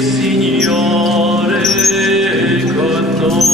Signore con noi.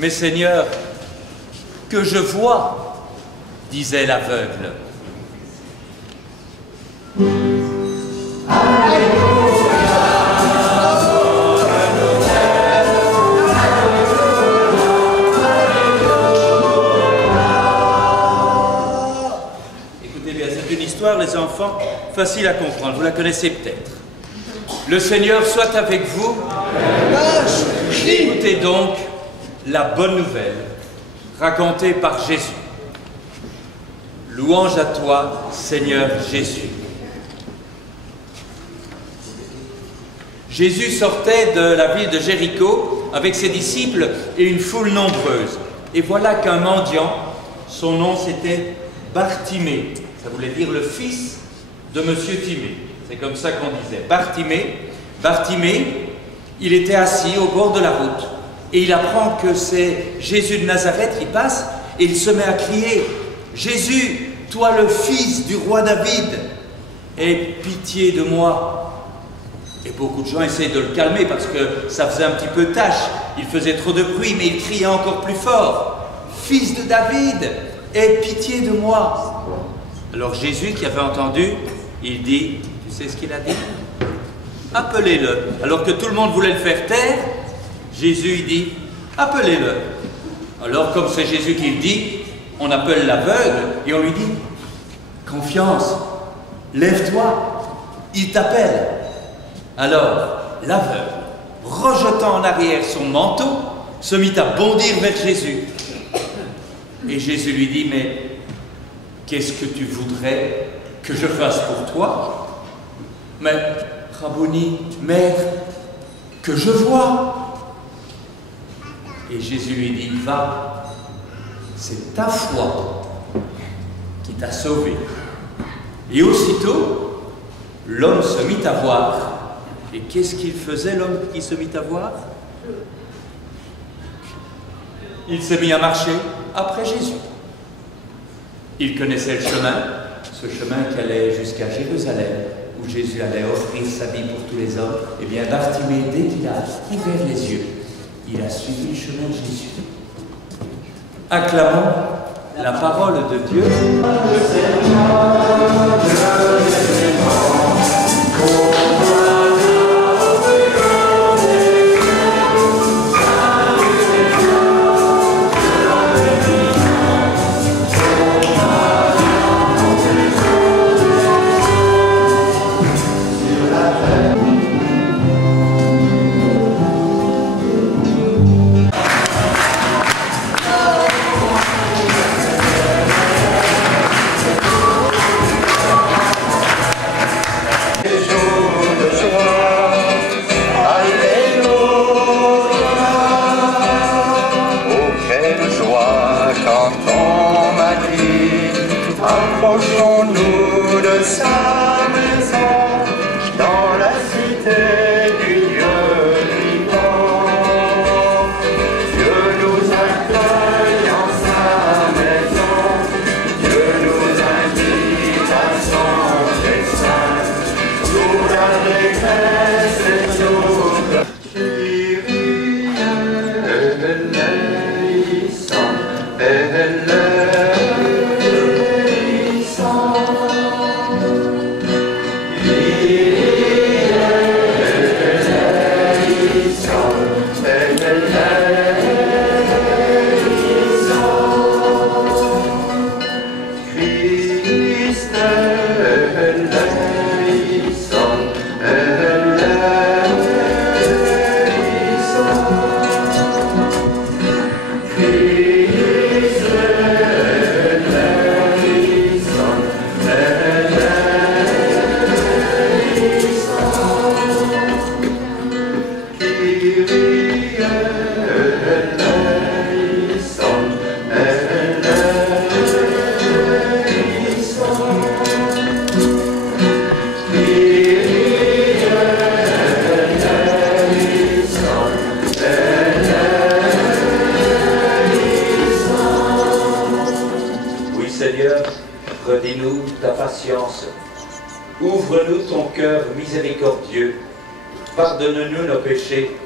Mais Seigneur, que je vois, disait l'aveugle. Écoutez bien, c'est une histoire, les enfants, facile à comprendre, vous la connaissez peut-être. Le Seigneur soit avec vous. Écoutez donc la bonne nouvelle racontée par Jésus. Louange à toi, Seigneur Jésus. Jésus sortait de la ville de Jéricho avec ses disciples et une foule nombreuse. Et voilà qu'un mendiant, son nom c'était Bartimée, ça voulait dire le fils de Monsieur Timée. C'est comme ça qu'on disait. Bartimée, il était assis au bord de la route. Et il apprend que c'est Jésus de Nazareth qui passe et il se met à crier « Jésus, toi le fils du roi David, aie pitié de moi !» Et beaucoup de gens essaient de le calmer parce que ça faisait un petit peu tâche, il faisait trop de bruit, mais il criait encore plus fort « Fils de David, aie pitié de moi !» Alors Jésus qui avait entendu, il dit, tu sais ce qu'il a dit? Appelez-le. Alors que tout le monde voulait le faire taire, Jésus il dit, appelez-le. Alors comme c'est Jésus qui le dit, on appelle l'aveugle et on lui dit, confiance, lève-toi, il t'appelle. Alors l'aveugle, rejetant en arrière son manteau, se mit à bondir vers Jésus. Et Jésus lui dit, mais qu'est-ce que tu voudrais Que je fasse pour toi? Mais, Rabboni, maître, que je vois. Et Jésus lui dit, va, c'est ta foi qui t'a sauvé. Et aussitôt, l'homme se mit à voir. Et qu'est-ce qu'il faisait, l'homme qui se mit à voir? Il s'est mis à marcher après Jésus. Il connaissait le chemin, ce chemin qui allait jusqu'à Jérusalem, où Jésus allait offrir sa vie pour tous les hommes. Eh bien, Bartimée, dès qu'il a ouvert les yeux, il a suivi le chemin de Jésus. Acclamons la parole de Dieu. Approchons-nous de sa maison, dans la cité du Dieu vivant. Dieu nous accueille en sa maison, Dieu nous invite à son dessein. Nous l'allégresse et nous Kyrie eleison, Seigneur, redis-nous ta patience. Ouvre-nous ton cœur miséricordieux. Pardonne-nous nos péchés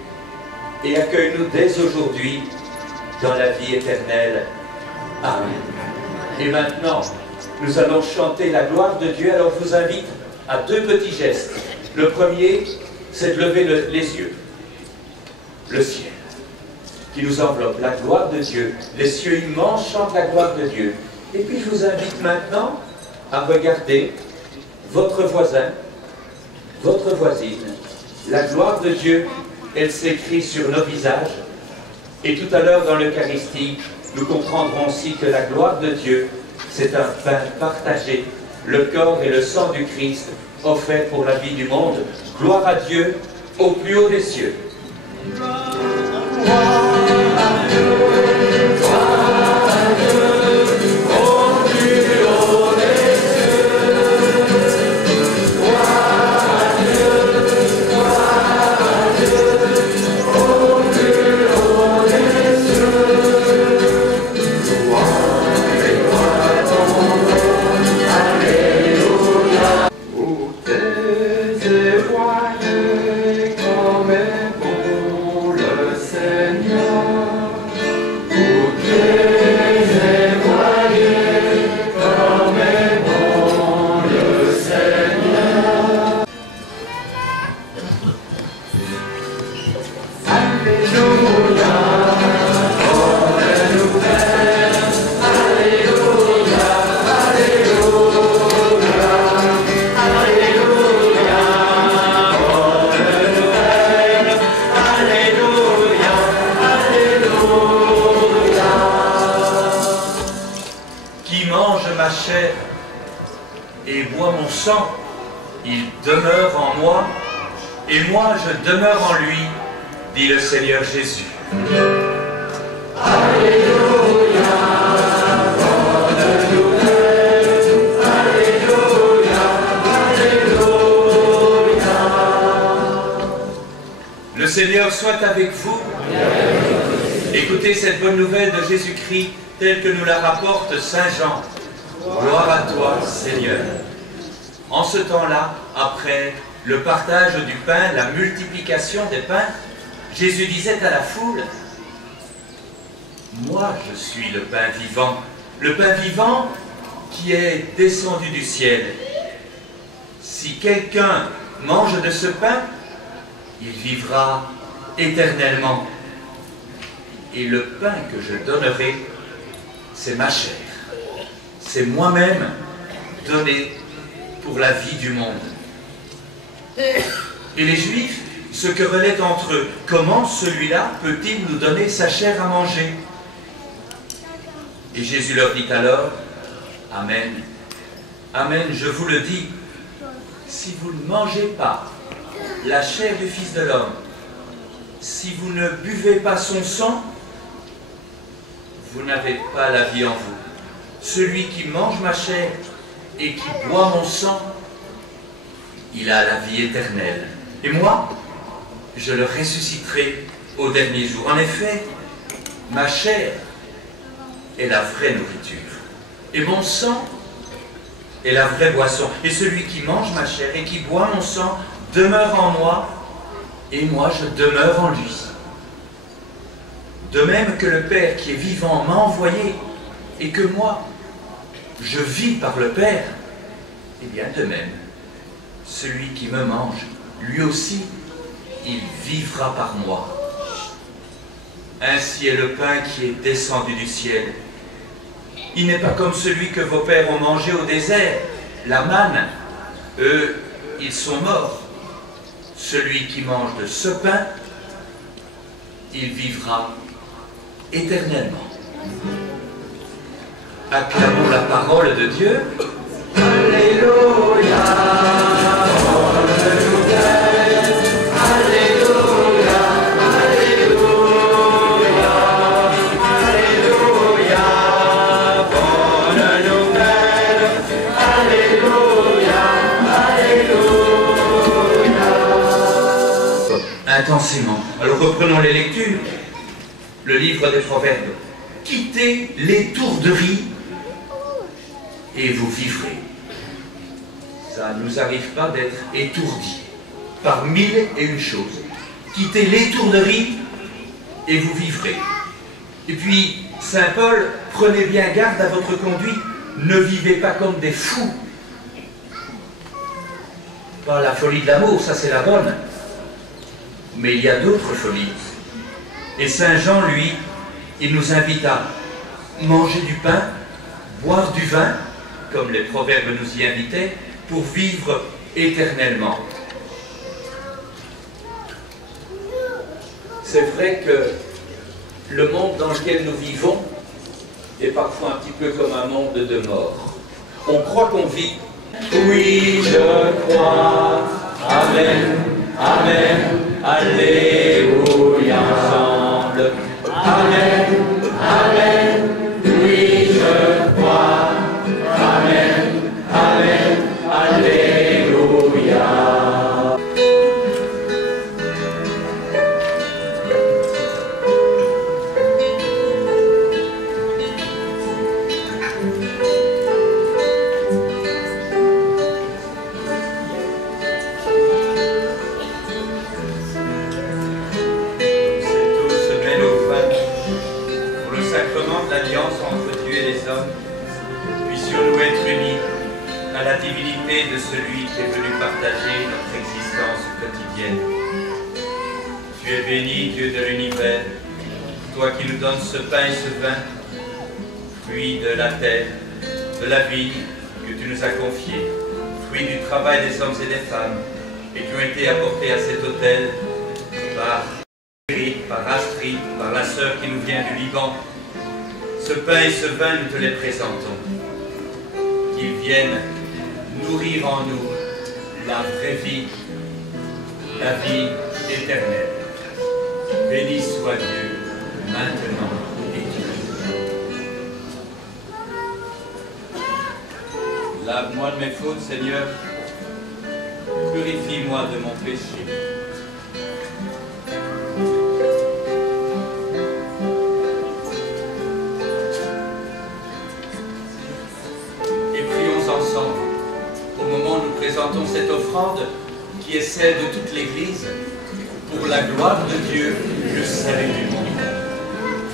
et accueille-nous dès aujourd'hui dans la vie éternelle. Amen. Et maintenant, nous allons chanter la gloire de Dieu. Alors je vous invite à deux petits gestes. Le premier, c'est de lever les yeux. Le ciel qui nous enveloppe, la gloire de Dieu. Les cieux immenses chantent la gloire de Dieu. Et puis je vous invite maintenant à regarder votre voisin, votre voisine. La gloire de Dieu, elle s'écrit sur nos visages. Et tout à l'heure dans l'Eucharistie, nous comprendrons aussi que la gloire de Dieu, c'est un pain partagé, le corps et le sang du Christ offert pour la vie du monde. Gloire à Dieu au plus haut des cieux. et boit mon sang, il demeure en moi, et moi je demeure en lui, dit le Seigneur Jésus. Le Seigneur soit avec vous. Écoutez cette bonne nouvelle de Jésus-Christ telle que nous la rapporte Saint Jean. Gloire à toi, Seigneur. En ce temps-là, après le partage du pain, la multiplication des pains, Jésus disait à la foule, « Moi, je suis le pain vivant qui est descendu du ciel. Si quelqu'un mange de ce pain, il vivra éternellement. Et le pain que je donnerai, c'est ma chair. C'est moi-même donné pour la vie du monde. » Et les Juifs se querellaient entre eux. Comment celui-là peut-il nous donner sa chair à manger? Et Jésus leur dit alors, Amen, Amen, je vous le dis, si vous ne mangez pas la chair du Fils de l'homme, si vous ne buvez pas son sang, vous n'avez pas la vie en vous. Celui qui mange ma chair et qui boit mon sang, il a la vie éternelle. Et moi, je le ressusciterai au dernier jour. En effet, ma chair est la vraie nourriture. Et mon sang est la vraie boisson. Et celui qui mange ma chair et qui boit mon sang demeure en moi, et moi je demeure en lui. De même que le Père qui est vivant m'a envoyé, et que moi, je vis par le Père, et bien de même, celui qui me mange, lui aussi, il vivra par moi. Ainsi est le pain qui est descendu du ciel. Il n'est pas comme celui que vos pères ont mangé au désert, la manne. Eux, ils sont morts. Celui qui mange de ce pain, il vivra éternellement. Acclamons la parole de Dieu. Alléluia. Intensément. Alors reprenons les lectures. Le livre des Proverbes. Quittez l'étourderie et vous vivrez. Ça ne nous arrive pas d'être étourdis par mille et une choses. Quittez l'étourderie et vous vivrez. Et puis, Saint Paul, prenez bien garde à votre conduite. Ne vivez pas comme des fous. Pas la folie de l'amour, ça c'est la bonne. Mais il y a d'autres folies. Et Saint Jean, lui, il nous invite à manger du pain, boire du vin, comme les proverbes nous y invitaient, pour vivre éternellement. C'est vrai que le monde dans lequel nous vivons est parfois un petit peu comme un monde de mort. On croit qu'on vit. Oui, je crois. Amen. Amen. Alléluia ensemble. Amen, Amen, oui je crois. Amen, Amen, Alléluia. Puissions-nous être unis à la divinité de celui qui est venu partager notre existence quotidienne. Tu es béni, Dieu de l'univers, toi qui nous donnes ce pain et ce vin, fruit de la terre, de la vigne que tu nous as confiée, fruit du travail des hommes et des femmes, et qui ont été apportés à cet autel par Eric, par Astrid, par la sœur qui nous vient du Liban. Ce pain et ce vin, nous te les présentons. Qu'ils viennent nourrir en nous la vraie vie, la vie éternelle. Béni soit Dieu, maintenant et toujours. Lave-moi de mes fautes, Seigneur. Purifie-moi de mon péché. Et prions ensemble, au moment où nous présentons cette offrande, qui est celle de toute l'Église, pour la gloire de Dieu, le salut du monde.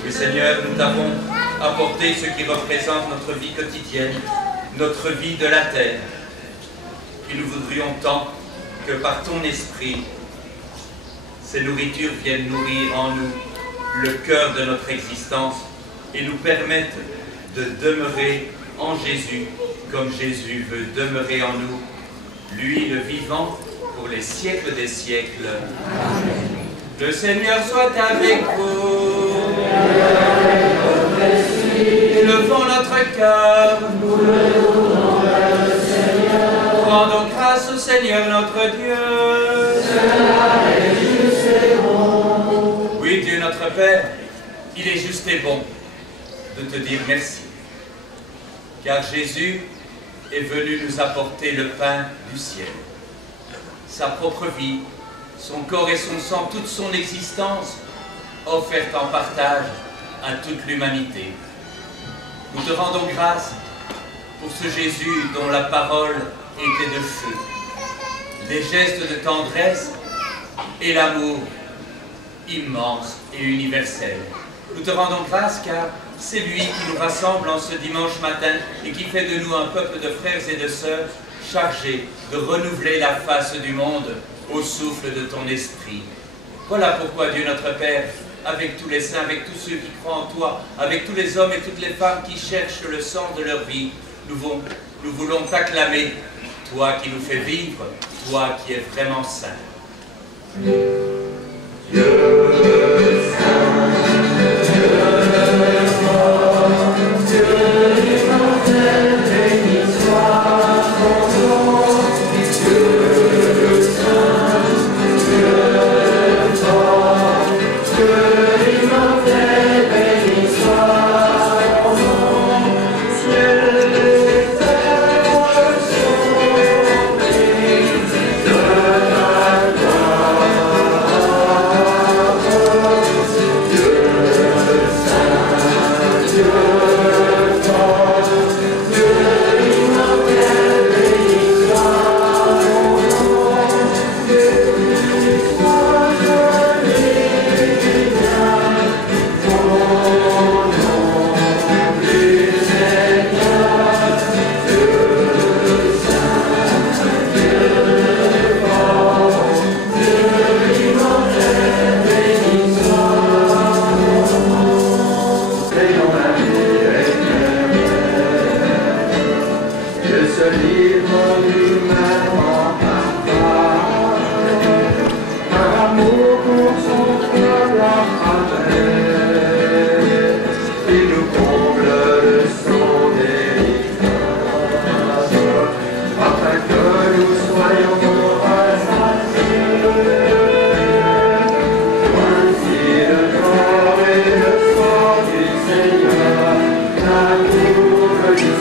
Oui, Seigneur, nous t'avons apporté ce qui représente notre vie quotidienne, notre vie de la terre. Et nous voudrions tant que par ton esprit, ces nourritures viennent nourrir en nous le cœur de notre existence et nous permettent de demeurer en Jésus comme Jésus veut demeurer en nous, lui le vivant pour les siècles des siècles. Amen. Le Seigneur soit avec vous. Levons notre cœur. Rendons grâce au Seigneur notre Dieu. Oui, Dieu notre Père, il est juste et bon de te dire merci. Car Jésus est venu nous apporter le pain du ciel. Sa propre vie, son corps et son sang, toute son existence, offerte en partage à toute l'humanité. Nous te rendons grâce pour ce Jésus dont la parole était de feu, les gestes de tendresse et l'amour immense et universel. Nous te rendons grâce car c'est lui qui nous rassemble en ce dimanche matin et qui fait de nous un peuple de frères et de sœurs chargés de renouveler la face du monde au souffle de ton esprit. Voilà pourquoi Dieu notre Père, avec tous les saints, avec tous ceux qui croient en toi, avec tous les hommes et toutes les femmes qui cherchent le sens de leur vie, nous voulons t'acclamer, toi qui nous fais vivre, toi qui es vraiment saint. Dieu saint, Dieu fort, Dieu immortel, béni soit ton nom. Dieu saint, Dieu fort, Dieu immortel, béni soit ton nom. Ciel et terre sont bénis de ta gloire.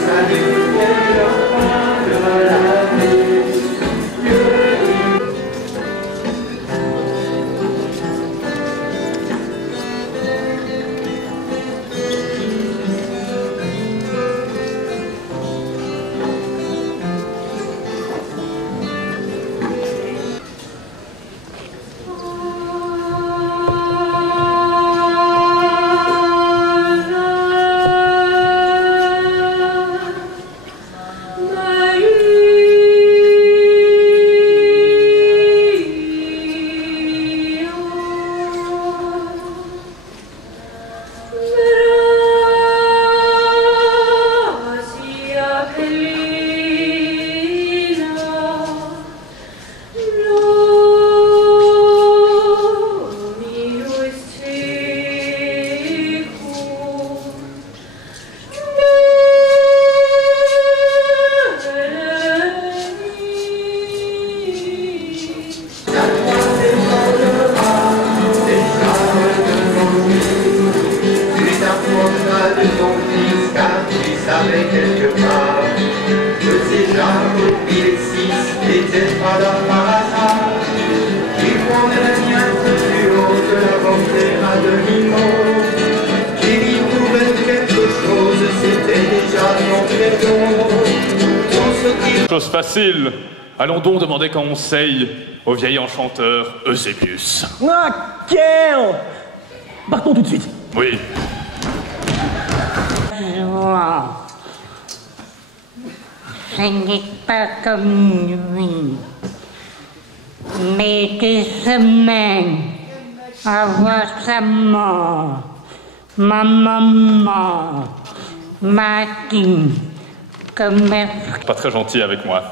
Salut et le pain de la vie. déjà 2006 n'était pas là par hasard. Qui prenait la mienne plus haut de la portée à demi-mot. Qu'il y trouvait quelque chose, c'était déjà son credo. Tout ce qui... Chose facile. Allons donc demander conseil au vieil enchanteur Eusébius. Ok. Partons tout de suite. Oui. Joie. Ce n'est pas comme lui. Mais des semaines avant sa mort, ma maman m'a dit que mes Pas très gentil avec moi.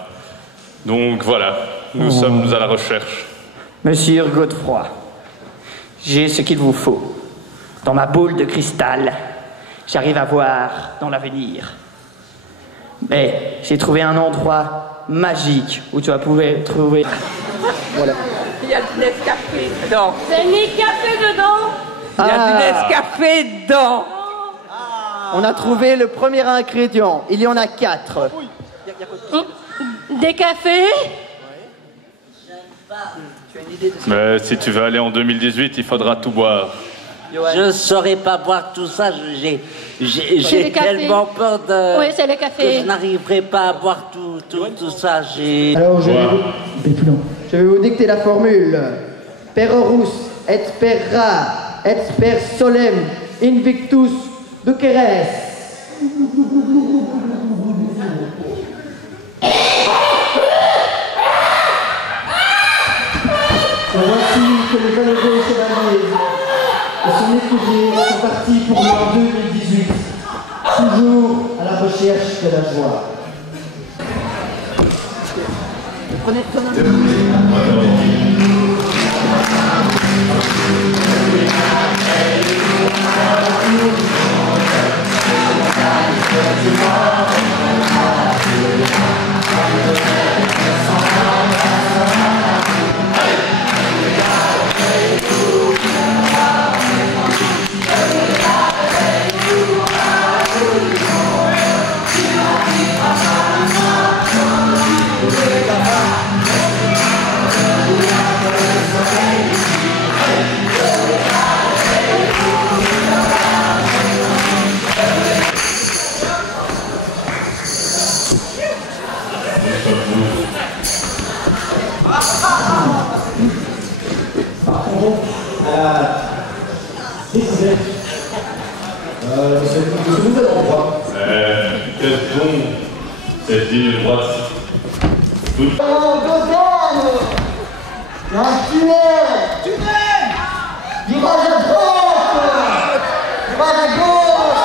Donc voilà, nous sommes à la recherche. Monsieur Godefroy, j'ai ce qu'il vous faut. Dans ma boule de cristal, j'arrive à voir dans l'avenir. Mais j'ai trouvé un endroit magique où tu vas pouvoir trouver... Voilà. Il y a du Nescafé dedans. C'est Nescafé dedans. Il y a du Nescafé dedans. On a trouvé le premier ingrédient. Il y en a 4. Des cafés. Mais si tu veux aller en 2018, il faudra tout boire. Je ne saurais pas boire tout ça, j'ai les cafés. tellement peur de... Oui, c'est le café. que je n'arriverai pas à boire tout ça, Alors je vais vous dicter la formule. Perorus et per rare et per solem invictus duceres. Voici que les valeureux chevaliers et son écuyer sont partis pour l'an 2018, toujours à la recherche de la joie. Qu'est-ce donc cette île droite? Il y a un tunnel! Virage à droite! Virage à gauche!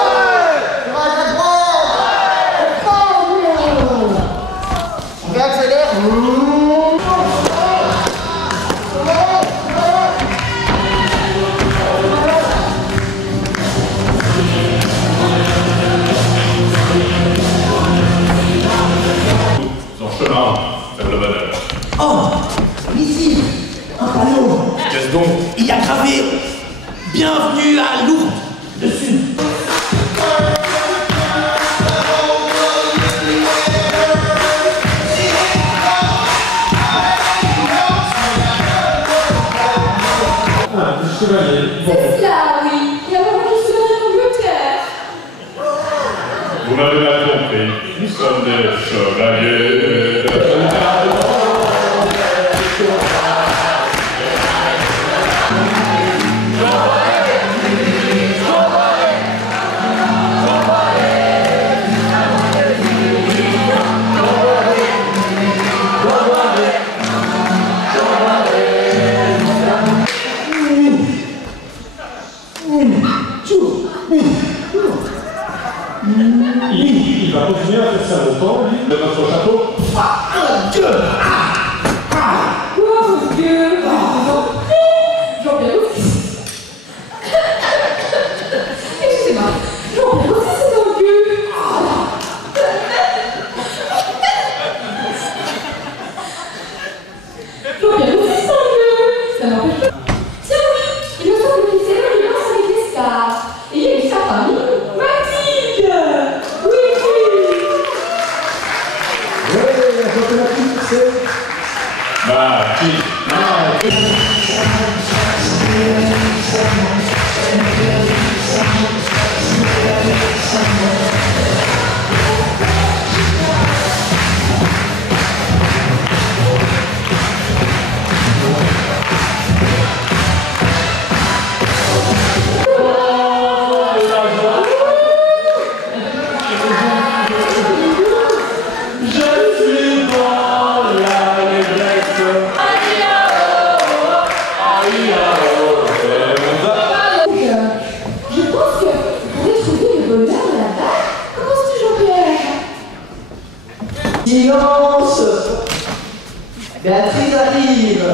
Virage à droite! On réaccélère! Son chemin vers le bonheur. Oh, ici, un panneau. Qu'est-ce donc? Il y a gravé Bienvenue à Lourdes dessus. C'est cela, oui. Il y a vraiment du chemin d'Angleterre. Vous m'avez bien compris, nous sommes des chevaliers. Il va continuer à faire ça longtemps, lui, de notre chapeau. la championnat c'est silence. Béatrice arrive.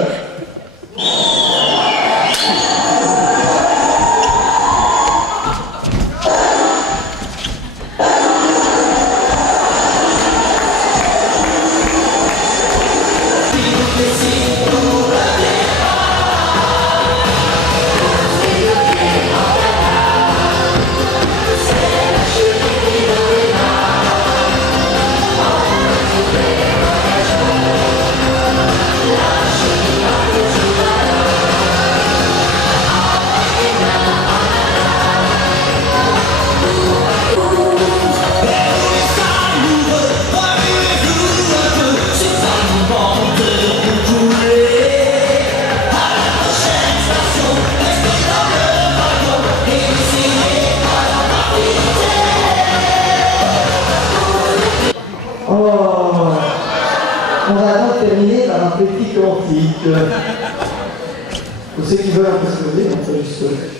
On va donc terminer par un petit cantique. Pour ceux qui veulent un peu se lever, on peut juste se lever.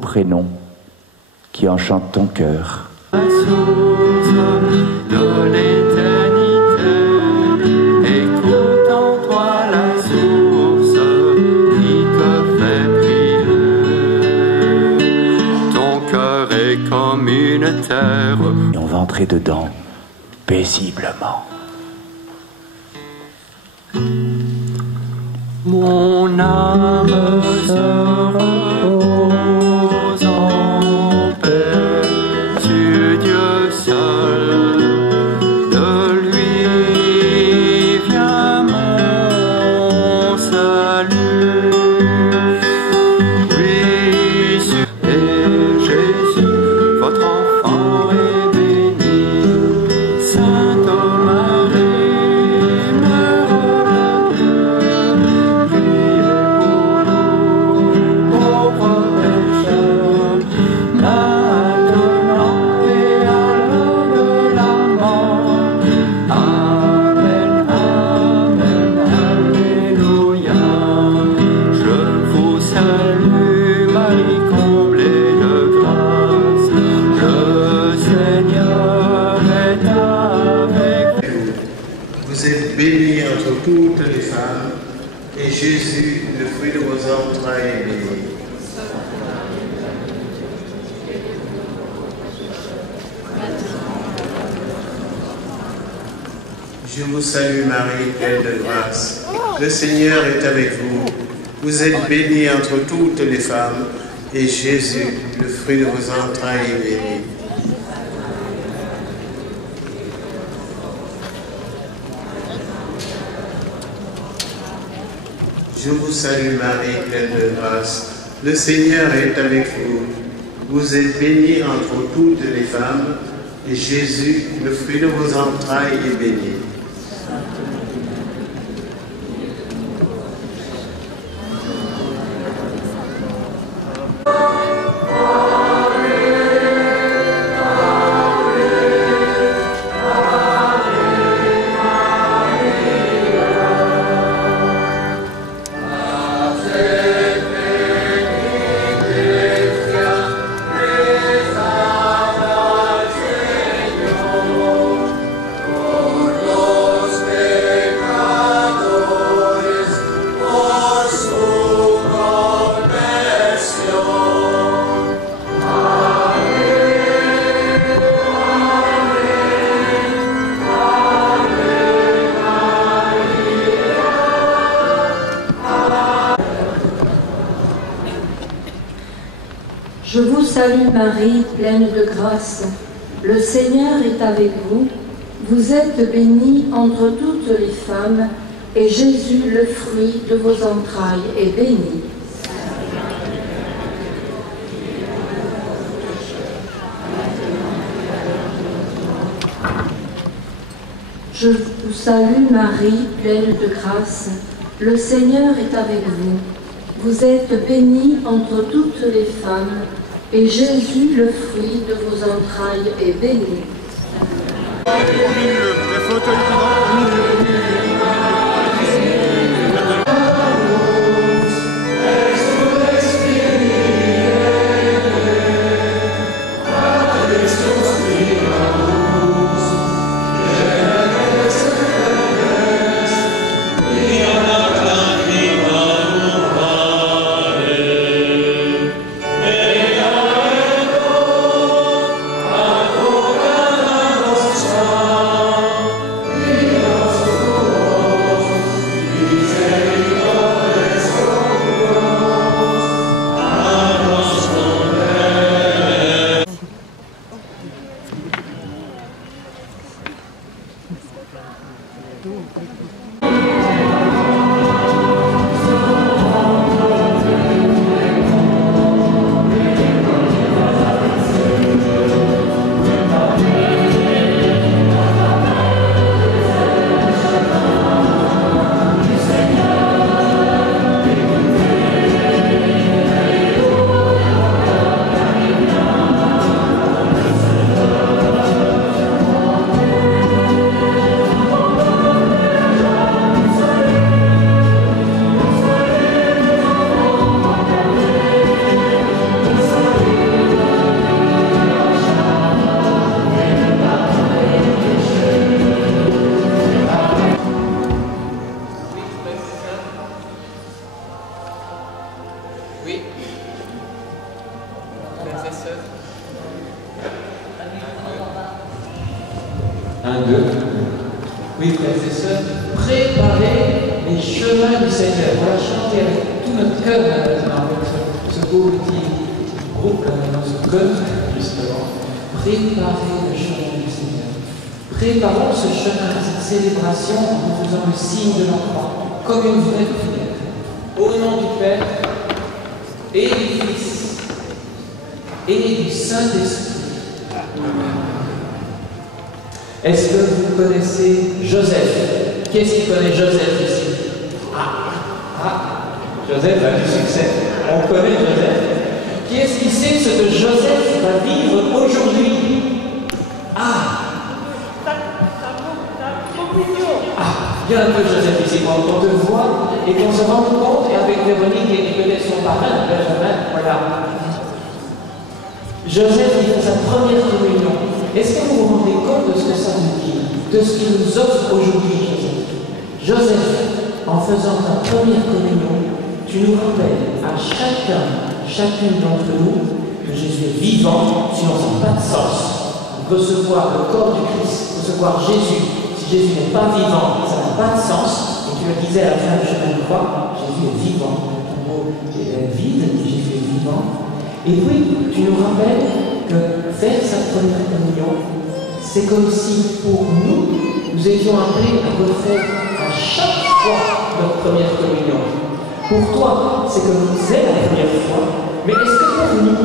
Prénom qui enchante ton cœur. La source de l'éternité, écoute en toi la source qui te fait prier. Ton cœur est comme une terre. Et on va entrer dedans paisiblement. Mon âme se repose en paix sur Dieu seul. De lui vient mon salut. Oui, et Jésus, votre enfant est béni. Sainte Marie, Mère de Dieu, priez pour nous, pauvres pécheurs, maintenant et à l'heure de la mort. Amen, Amen, Alléluia. Je vous salue, Marie comblée de grâce, le Seigneur est avec vous. Vous êtes bénie entre toutes les femmes, et Jésus, le fruit de vos entrailles, est béni. Je vous salue Marie, pleine de grâce. Le Seigneur est avec vous. Vous êtes bénie entre toutes les femmes, et Jésus, le fruit de vos entrailles, est béni. Je vous salue Marie, pleine de grâce. Le Seigneur est avec vous. Vous êtes bénie entre toutes les femmes, et Jésus, le fruit de vos entrailles, est béni. salue Marie, pleine de grâce. Le Seigneur est avec vous. Vous êtes bénie entre toutes les femmes, et Jésus, le fruit de vos entrailles, est béni. Je vous salue Marie, pleine de grâce. Le Seigneur est avec vous. Vous êtes bénie entre toutes les femmes, et Jésus, le fruit de vos entrailles, est béni. Oui, frères et sœurs, préparez les chemins du Seigneur. On va chanter avec tout notre cœur maintenant, avec ce beau petit groupe, ce chœur, justement. Préparez le chemin du Seigneur. Préparons ce chemin, cette célébration en faisant le signe de la croix, comme une vraie prière. Au nom du Père, et du Fils, et du Saint-Esprit. Est-ce que vous connaissez Joseph? Qui est-ce qui connaît Joseph ici? Joseph a du succès. On connaît Joseph. Qui est-ce qui sait ce que Joseph va vivre aujourd'hui? Il y a un peu Joseph ici, quand on te voit et qu'on se rend compte, et avec Véronique et qui connaît son parrain, Benjamin, voilà. Joseph, il fait sa première communion. Est-ce que vous vous rendez compte de ce que ça veut dire, de ce qu'il nous offre aujourd'hui, Joseph? Joseph, en faisant ta première communion, tu nous rappelles à chacune d'entre nous que Jésus est vivant, sinon ça n'a pas de sens. Recevoir le corps du Christ, recevoir Jésus, si Jésus n'est pas vivant, ça n'a pas de sens. Et tu le disais à la fin du chemin de croix, Jésus est vivant. Ton mot est vide, et Jésus est vivant. Et puis, tu nous rappelles que faire sa première communion, c'est comme si pour nous étions appelés à refaire à chaque fois notre première communion. Pour toi, c'est comme c'est la première fois, mais est-ce que pour nous,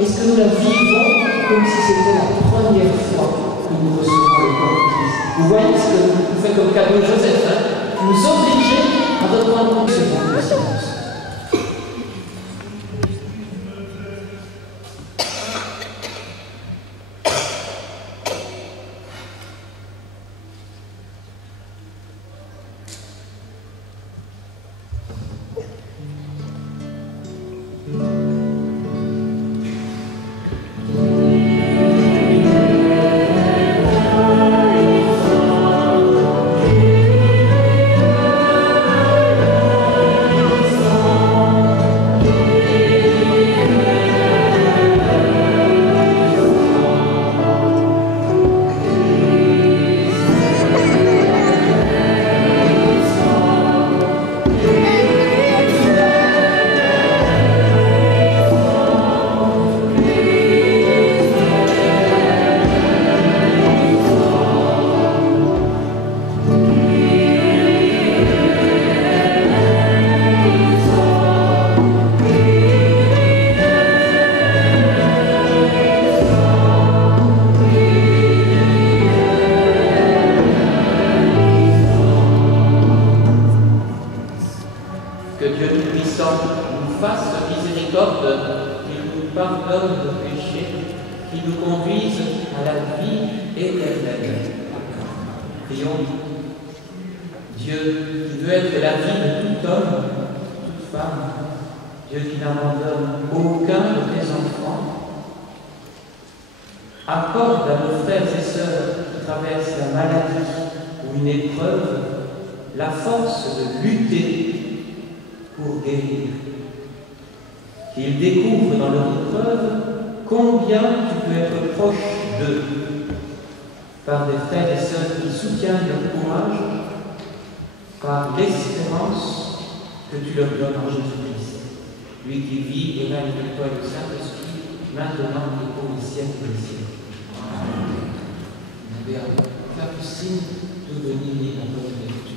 est-ce que nous la vivons comme si c'était la première fois que nous recevons le corps de Christ? Vous voyez ce que nous fait comme cadeau Joseph, hein? Nous obliger à reprendre ce moment de silence. Oh, Dieu Tout-Puissant nous fasse miséricorde, qu'il nous pardonne nos péchés, qu'il nous conduise à la vie éternelle. Prions. Dieu qui veut être la vie de tout homme, toute femme, Dieu qui n'abandonne aucun de tes enfants, accorde à nos frères et sœurs qui traversent la maladie ou une épreuve la force de lutter pour guérir. Qu'ils découvrent dans leur épreuve combien tu peux être proche d'eux, par des frères et sœurs qui soutiennent leur courage, par l'espérance que tu leur donnes en Jésus-Christ, lui qui vit et règne avec toi et le Saint-Esprit, maintenant et pour les siècles des siècles. Amen. Capucine, de venir à notre lecture.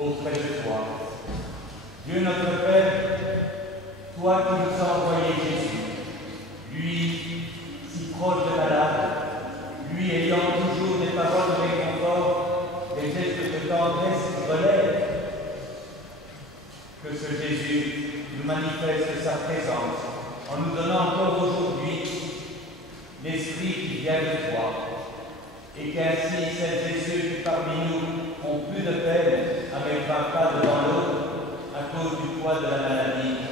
auprès de toi. Dieu notre Père, toi qui nous as envoyé Jésus, lui si proche de malade, lui ayant toujours des paroles de réconfort, des gestes de tendresse qui relèvent, que ce Jésus nous manifeste sa présence en nous donnant encore aujourd'hui l'Esprit qui vient de toi, et qu'ainsi celles et ceux qui parmi nous ont plus de peine à mettre un pas devant l'autre à cause du poids de la maladie.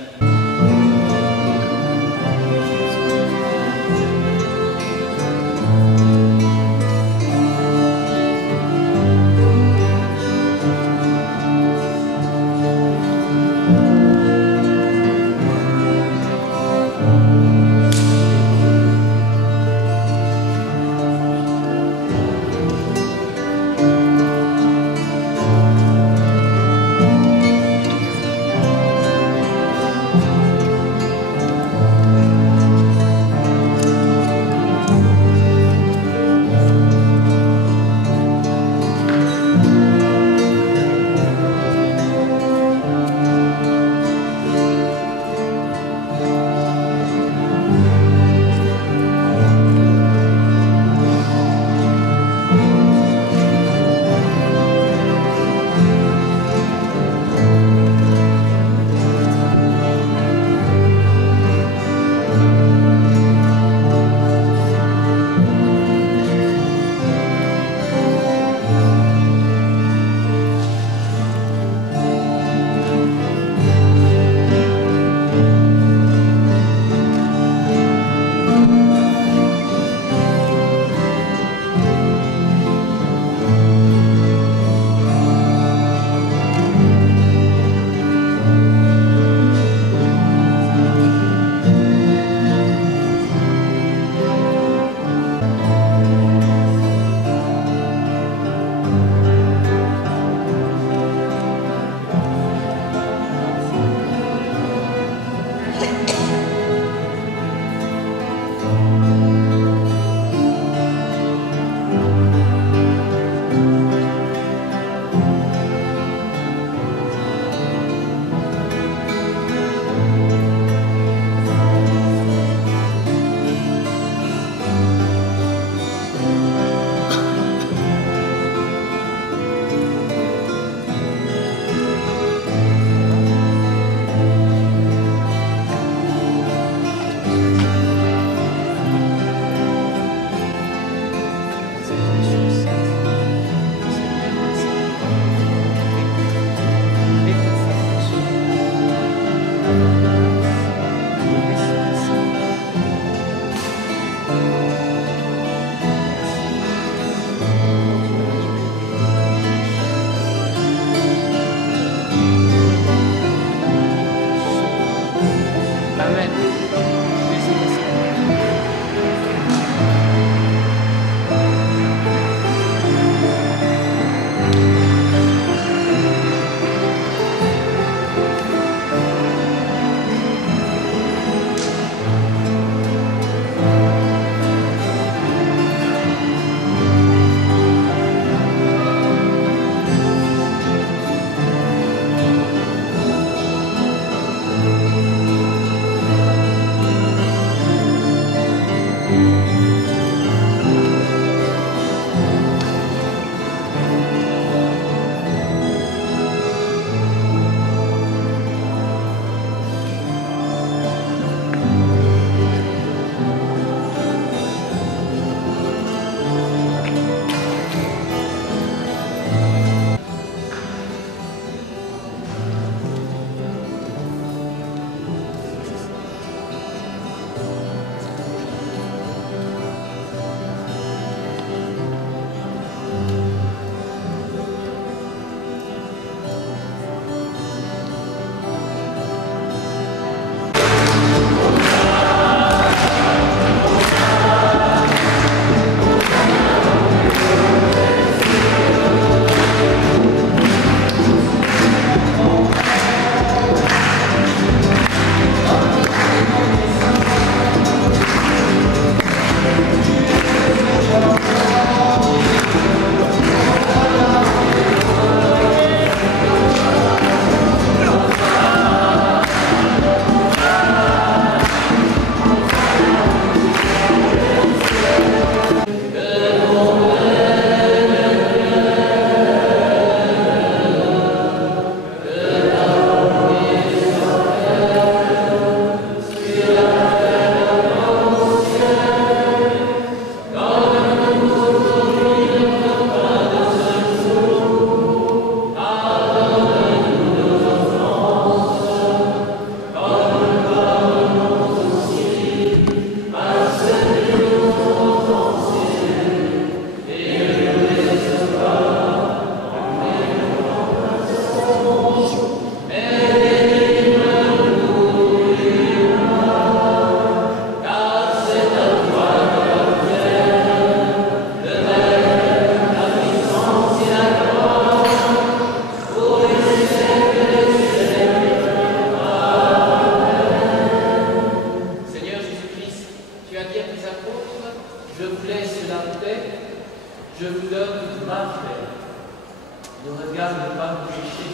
regarde pas le péché,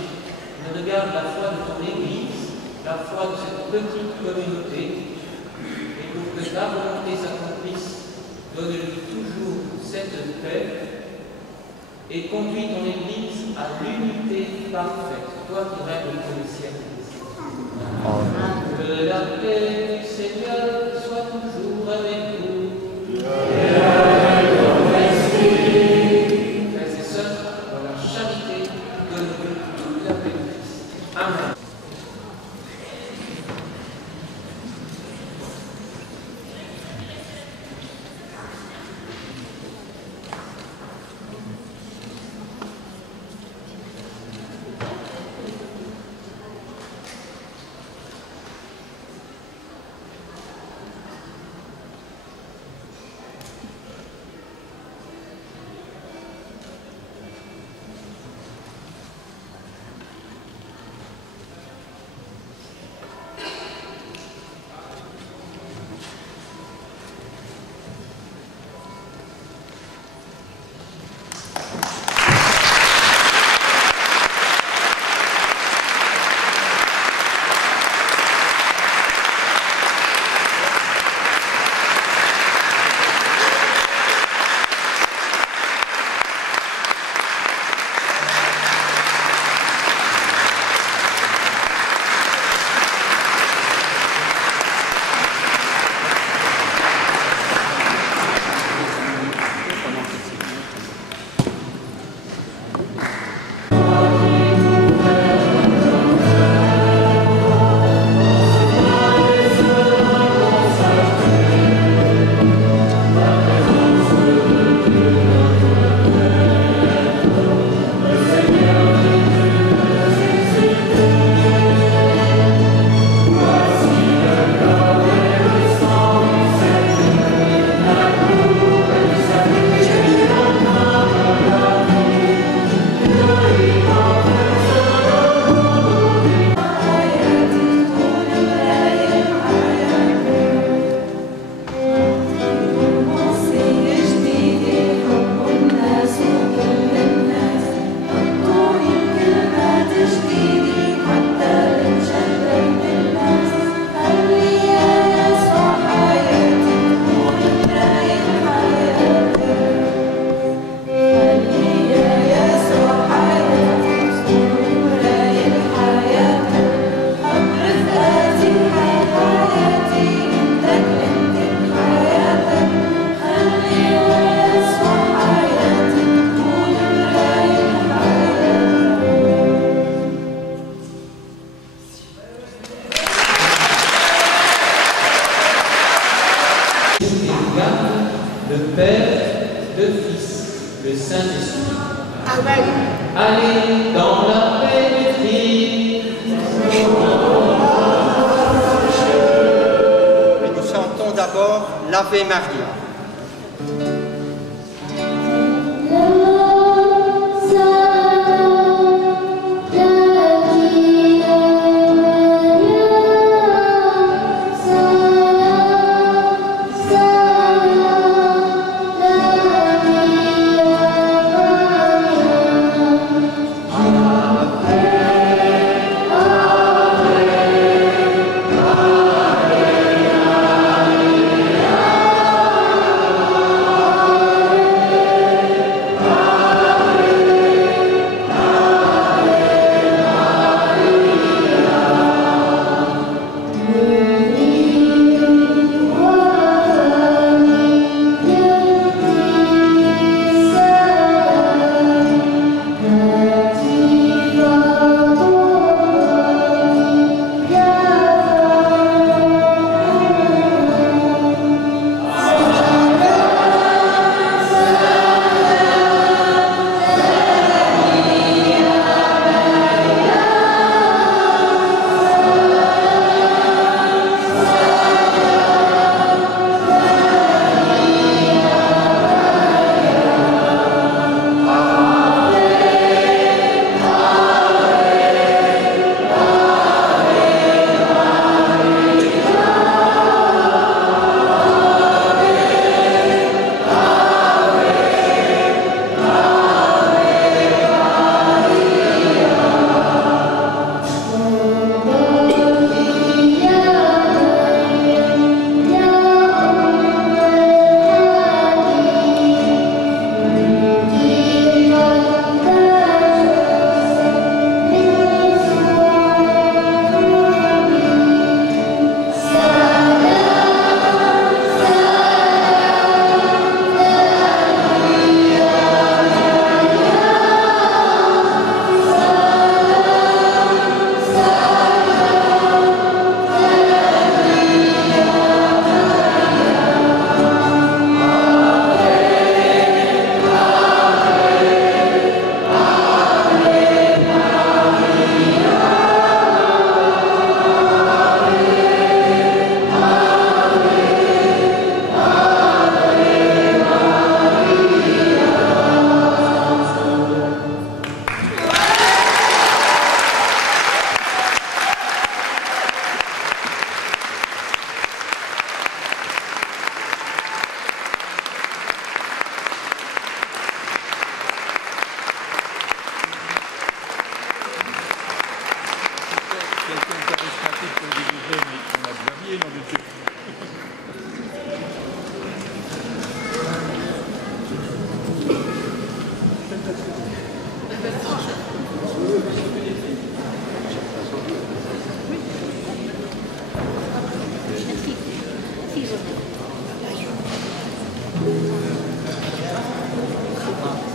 mais regarde la foi de ton Église, la foi de cette petite communauté, et pour que ta volonté s'accomplisse, donne-lui toujours cette paix, et conduis ton Église à l'unité parfaite, toi qui règnes dans les siècles. Que la paix du Seigneur soit toujours avec vous. Frères et sœurs, dans la charité, donne-nous toute la paix du Christ. Amen. le Père, le Fils, le Saint-Esprit. Amen. Allez dans la paix du Christ. Et nous chantons d'abord l'Ave Maria. Amen.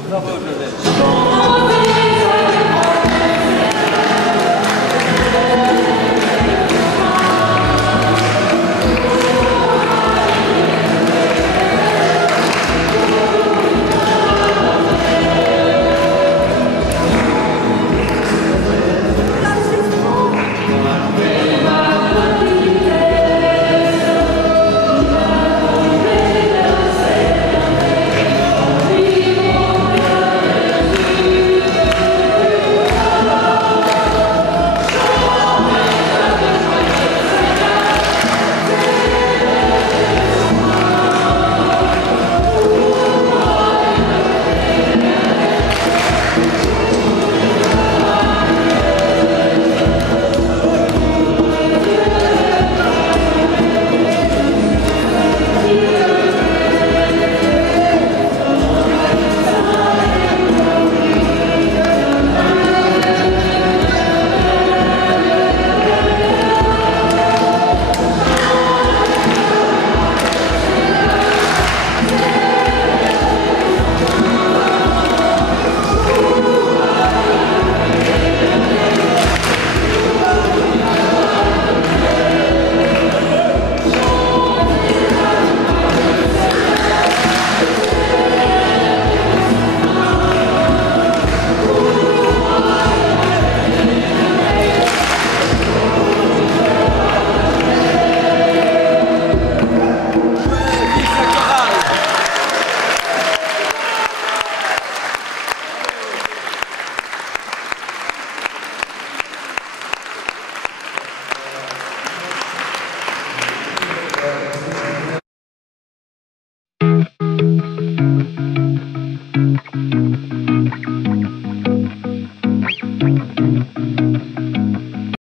Bravo,